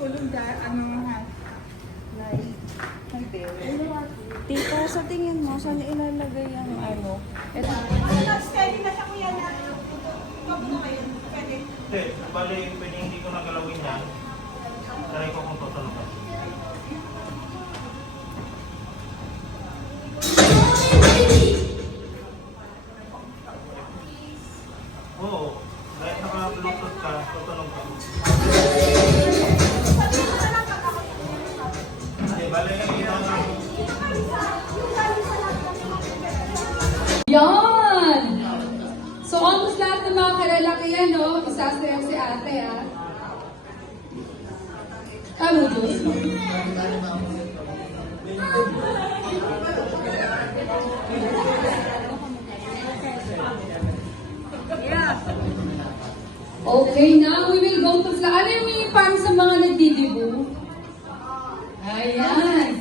tulong dyan, ano ha? Tita, sa tingin mo, saan ilalagay ang ano? Ito. Steady na siya kuya na. Huwag na kayo. Pwede. Hindi, bali, pwede hindi ko nagalawin yan. Try ko kung tutulog ka. Oo, kahit naka-bluetooth ka, tutulog ka. Hindi, bali, yung ginawa ko. Yan! So, almost lahat ng mga kalalakihan, no? Isasayaw si ate, ah. Tama, Diyos. Okay, now we will go to flag. Ano yung may para sa mga nagdidibu? Ayan.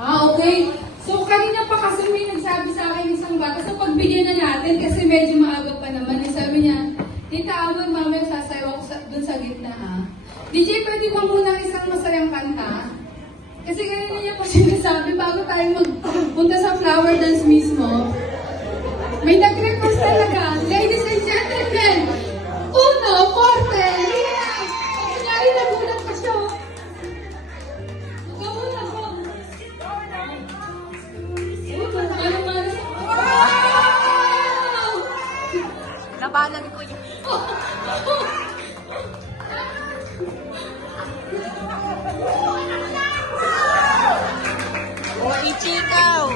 Okay. So, kanina pa kasi may nagsabi sa akin isang bata. So, pagbigyan na natin kasi medyo maaga pa naman. Sabi niya, Tita Amon, mamaya sasayaw ako dun sa gitna, ha? DJ, pwede ba muna isang masayang kanta? Kasi kanina niya pa sinasabi bago tayo magpunta sa flower dance mismo. May nag-request talaga. Ladies and gentlemen, uno, forte! Yeah! Kunyari nagulat pa siya. Ikaw muna ko. Wow! Labanan ko yun. O, ichikaw!